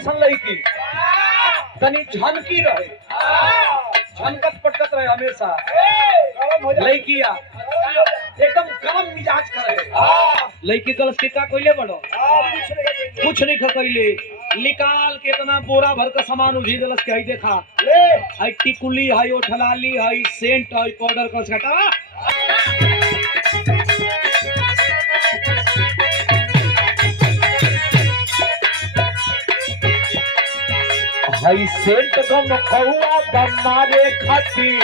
ऐसा लड़की तनी झनकी रहे, झनकत पटकत रहे हमेशा। लड़किया एकदम गरम मिजाज का रहे। लड़की कलश के का कोइले बड़ो कुछ नहीं खकइले, निकाल के इतना बोरा भर का सामान उझी दलस के हई देखा हई टिकुली हई ओठलाली हई सेंट हई पाउडर कलश हटा हई सेंट गम कौआ बनारे खातिर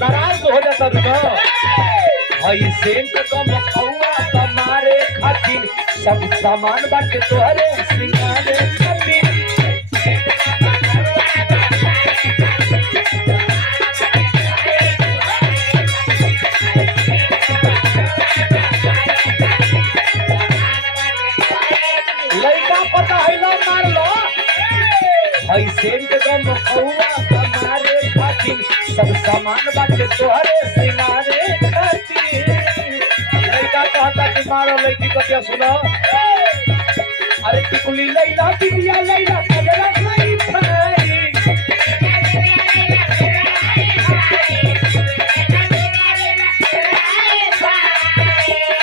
नाराज हो जाता ना। हई सेंट गम कौआ बनारे खातिर सब सामान बाटे तोहरे सिंगारे खातिर। लड़का पता है ना मार लो हई सेंट गम कौआ बनारे खातिर सब सामान बाटे तोहरे सिंगारे खातिर। लड़का कहता कि मारो लड़की को क्या सुनो अरे टिकुली लैला बिटिया लैला कजरा नहीं भाई।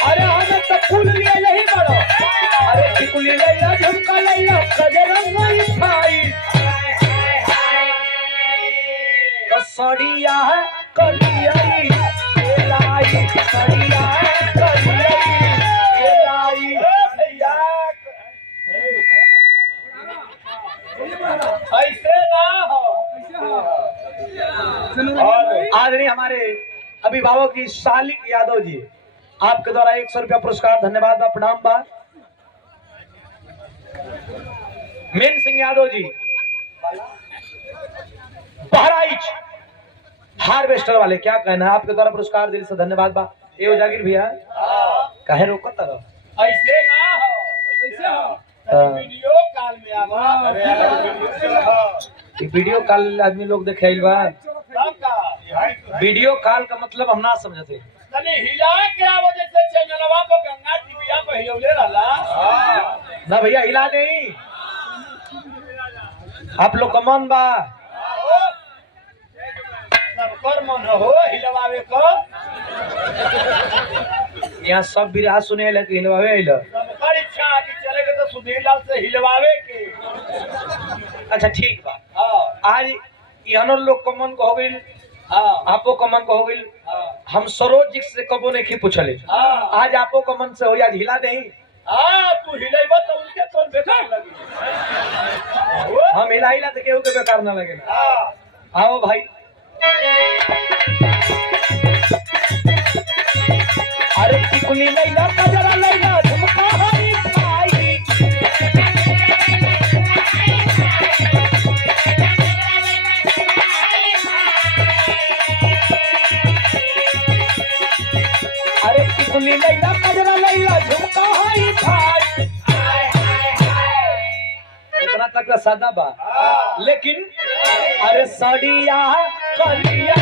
अरे हमें तो फूल लिए यही बड़ो अरे टिकुली लैला झुमका लैला कजरा नहीं भाई। तो सड़िया कलियाई लाई सड़िया कलियाई लाई। ऐसे ना हो। आदरणीय हमारे अभिभावक जी शालिक यादव जी आपके द्वारा 100 रुपया पुरस्कार धन्यवाद बा प्रणाम बा। मेन सिंह यादव जी बहराइच हार्वेस्टर वाले क्या कहना है आपके द्वारा पुरस्कार दिल से धन्यवाद बा। ए उजागिर भैया काहे रोकत रहो ऐसे ना हो ऐसे हो वीडियो कॉल में आवा वीडियो कॉल आदमी लोग देखेल बा। वीडियो कॉल का मतलब हम ना समझते तने हिला के आवो जैसे चैनलवा पर गंगा टीवीया पे हिलौले रहला ना भैया हिला नहीं आप लोग का मन बा सब कर मन हो हिलवावे को यहाँ सब बिरहा सुने लगे हिलवावे आइला सब कर इच्छा कि चले के तो सुधीर लाल से हिलवावे के। अच्छा ठीक बा हां आज यहाँ लोग का मन को हो गइल हां आपो का मन को हो गइल। हम सरोज जी से कबो नहीं की पूछले आज आपो का मन से हो आज हिला नहीं। हां तू हिलैबो तो उनके तो बेकार लगी हम हिलाइला तो केहू के बेकार ना लगेला। हां आओ भाई अरे टिकुली लैला कजरा लैला झुमका हई भाई। अरे टिकुली लैला कजरा लैला झुमका हई भाई। इतना तक का सादा बा लेकिन अरे सड़िया कलिया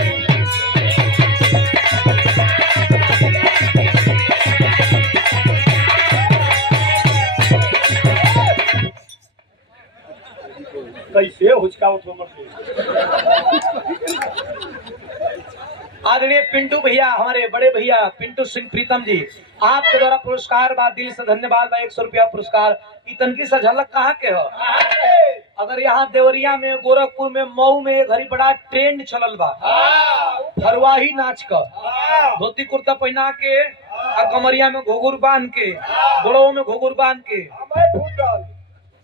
कैसे हुचकावत हो मत। आदरणीय पिंटू भैया हमारे बड़े भैया पिंटू सिंह प्रीतम जी आपके द्वारा पुरस्कार बा दिल से धन्यवाद बा 100 रुपया पुरस्कार। इतन की सा झलक कहाँ के हो अगर यहाँ देवरिया में गोरखपुर में मऊ में घड़ी बड़ा ट्रेंड चलल बा फरवाही नाच का धोती कुर्ता पहना के और कमरिया में घुघुर बांध के गोड़ों में घुघुर बांध के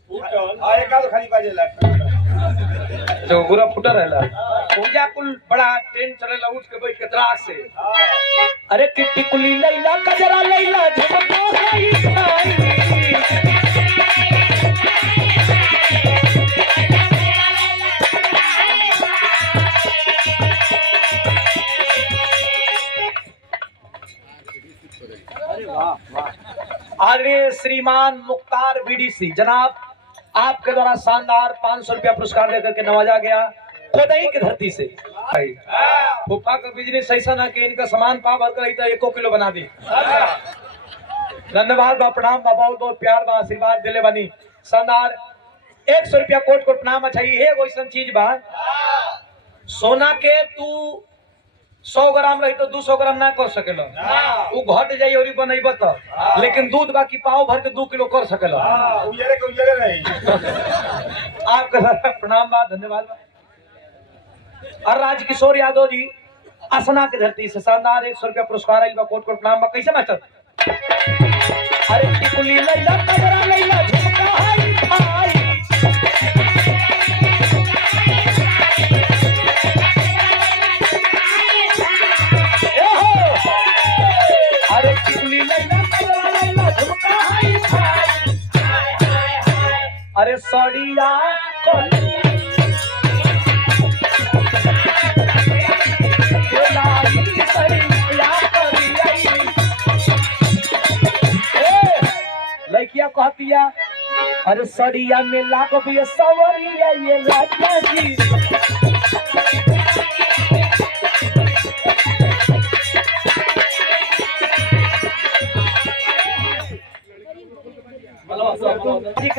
खाली बाजेला जो गोरा फुटा रहला पूजा कुल बड़ा ट्रेंड चलेला उठ के बैठ के त्रास से। अरे किट्टी कुली लैला कजरा लैला झुमका हई भाई। आदरणीय श्रीमान मुख्तार बीडीसी जनाब आपके द्वारा शानदार 500 रुपया पुरस्कार देकर के नवाजा गया खोदई की धरती से। फूफा का बिजनेस ऐसा ना कि इनका सामान पा भर कर 1 किलो बना दी। धन्यवाद बा प्रणाम बा बहुत बहुत प्यार बा आशीर्वाद दिले बनी शानदार 100 रुपया कोट कोट प्रणाम। अच्छा ये एगो ऐसा चीज बा, सोना के तू 100 ग्राम रही तो 200 ग्राम ना कर सकेला, वो घट जाई और बनैब तो, लेकिन दूध बाकी पाव भर के 2 किलो कर सकेला। उजरे रही। आपका प्रणाम बा, धन्यवाद बा। और राजकिशोर यादव जी असना की धरती से शानदार 100 रुपया पुरस्कार आइल बा, कोट कोट प्रणाम बा। कैसे मास्टर? अरे टिकुली लैला कजरा लैला झुमका हाई भाई, अरे टिकुली लैला कजरा लैला झुमका हाई भाई, अरे सड़िया लड़किया कहतिया, अरे सड़िया में लागो भी सवरिया ये राजा जी,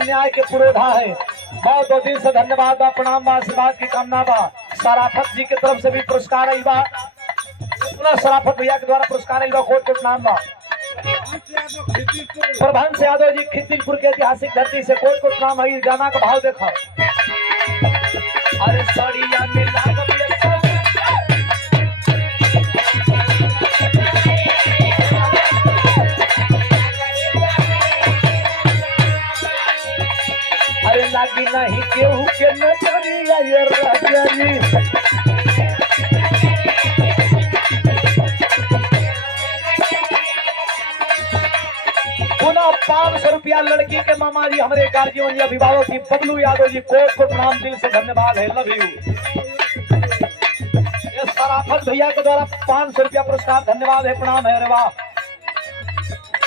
न्याय के पुरोधा है। बहुत दिन से धन्यवाद बा, प्रणाम बा, आशीर्वाद की कामना बा। सराफत जी की तरफ से भी पुरस्कार आई बा, सराफत भैया के द्वारा पुरस्कार आई बा, कोट कोट नाम बा। प्रभांश यादव जी खितिलपुर के ऐतिहासिक धरती से कोट कोट नाम है। गाना का भाव देखा, अरे सड़िया में लागो भी अरे लागी नहीं केहू के नजरिया ये राजा जी, पुनः 500 रुपया लड़की के मामा जी हमारे गार्जियन जी अभिभावक जी बबलू यादव जी कोट को प्रणाम, दिल से धन्यवाद है, लव यू। ये सराफत भैया के द्वारा 500 रुपया पुरस्कार, धन्यवाद है, प्रणाम है। अरे वाह।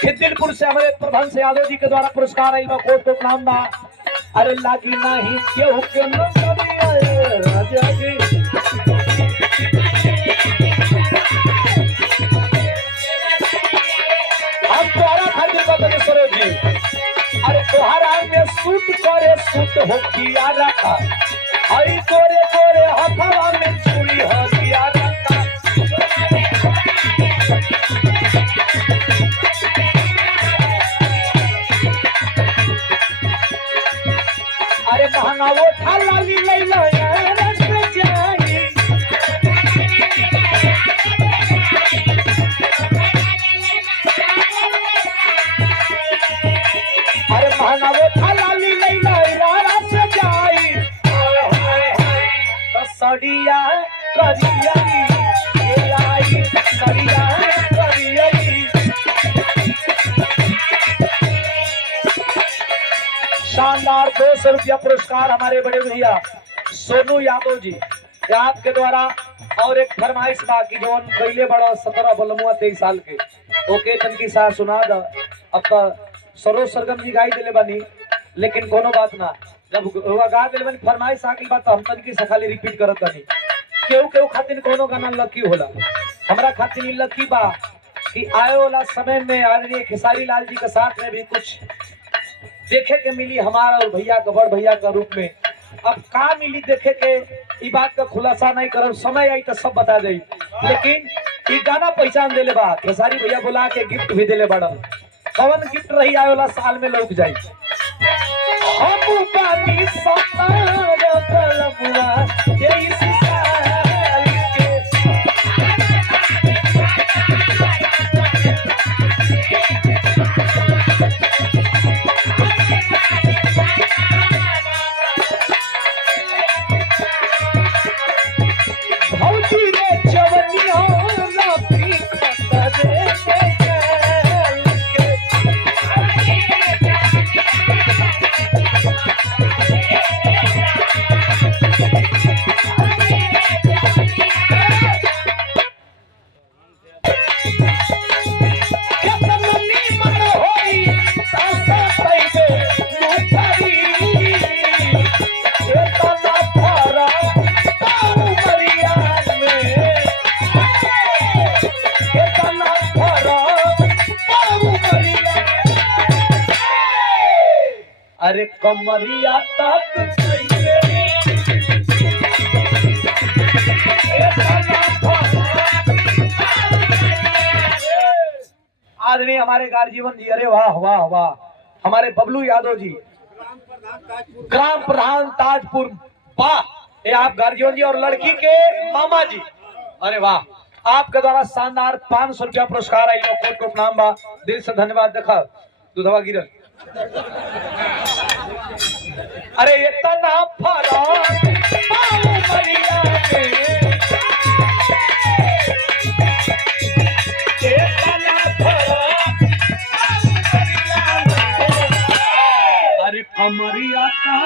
खिदिलपुर से हमारे प्रभांश यादव जी के द्वारा पुरस्कार आई बा, कोट को प्रणाम बा। अरे लागी नहीं केहू के नजरिया ये राजा जी, हम तोहरा खातिर बदले सरो जी, अरे तोहरा में सूट करे सूट हो किया रखा, आई तोरे तोरे हथवा में चूड़ी हो किया रखा, अरे महंगा वो थाला ली लैला रस जाई, अरे महंगा वो थाला ली लैला रस जाई, तो सड़िया करियरी ये आई, सड़िया करियरी। शानदार 200 रुपया पुरस्कार हमारे बड़े भैया सोनू यादव जी आपके द्वारा। और एक फरमाइश बाकी जो गईले बड़ा 17 बलमुआ 23 साल के, ओके तनकी साथ सुना दा। अब तो सरोज सरगम जी गाई दिले बनी, लेकिन कोनो बात ना, जब गा दिले बनी फरमाइश आके बात हम तनकी से खाली रिपीट करत बनी। केहू केहू खातिर कोनो गाना लकी होला, हमरा खातिर लकी बा कि आए वाला समय में आदरणीय खेसारी लाल जी के साथ में भी कुछ देखे के मिली हमारा और भैया का, बड़ भैया का रूप में। अब का मिली देखे के, ई बात का खुलासा नहीं करब, समय आई तो सब बता दे। लेकिन ई गाना पहचान देले बा, खेसारी भैया बोला के गिफ्ट भी देले बड़ा। कवन गिफ्ट रही आए वाला साल में लौट जाई। हम बानी सतार कलमुआ 23 साल के, भौजी रे चवनिया लापी खतरे के के, कमरिया तक आदरणीय हमारे गार्जीवन जी, अरे वाह वाह वाह, हमारे बबलू यादव जी, ग्राम प्रधान ताजपुर, वाह, ये आप गार्जियन जी और लड़की के मामा जी, अरे वाह, आपके द्वारा शानदार 500 रुपया पुरस्कार आई लोग कोट को प्रणाम बा, दिल से धन्यवाद। देखा दूधवा गिरल, अरे ये तना फरा अरे कमरिया का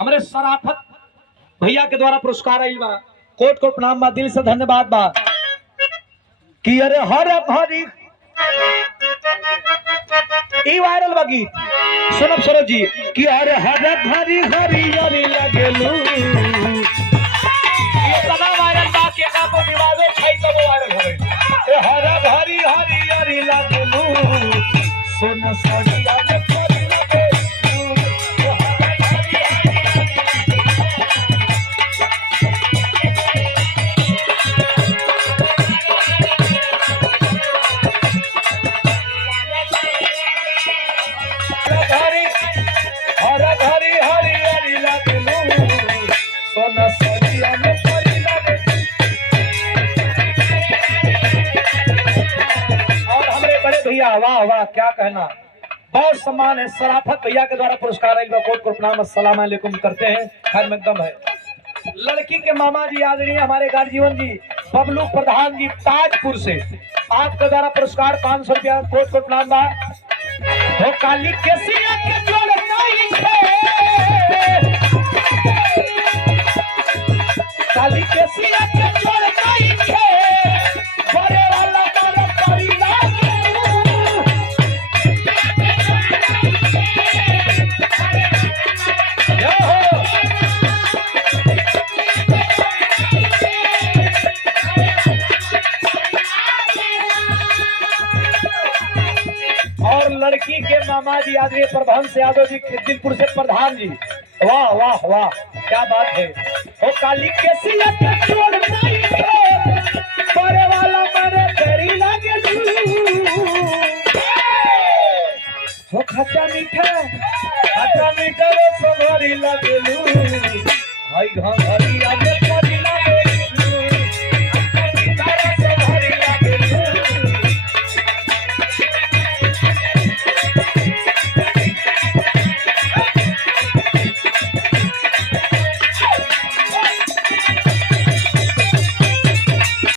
हमारे सराफत भैया के द्वारा पुरस्कार आई बा, कोट को प्रणाम बा, दिल से धन्यवाद बा। कि अरे हर भरी ई वायरल बा गीत, सुनब सरोज जी, कि अरे हर भरी हरी हरी लगेलू, ये तना वायरल बा के का को विवादे छै तब वायरल हो गई। ए हर भरी हरी हरी लगेलू, सोना सड़िया में परी भैया, वाह वाह, क्या कहना, बहुत सम्मान है। सराफत भैया के द्वारा पुरस्कार कोट को प्रणाम अस्सलाम वालेकुम करते हैं, खैर में एकदम है। लड़की के मामा जी आदरणीय हमारे गार्जीवन जी बबलू प्रधान जी ताजपुर से, आपके द्वारा पुरस्कार 500 रुपया कोट को प्रणाम बा। हो काली के सिया के जोड़ नहीं है, काली के सिया के जोड़ नहीं है, बड़े वाला मारा परी लागे। और लड़की के मामा जी आदरणीय प्रभंस यादव जी खिदिलपुर से प्रधान जी, वाह वाह वाह, क्या बात है। ओ काली के सिया के जोड़ नहीं है, बड़े वाला मारे तेरी लागे। हो खट्टा मीठा रे सवारी लगेलू, हाय घाम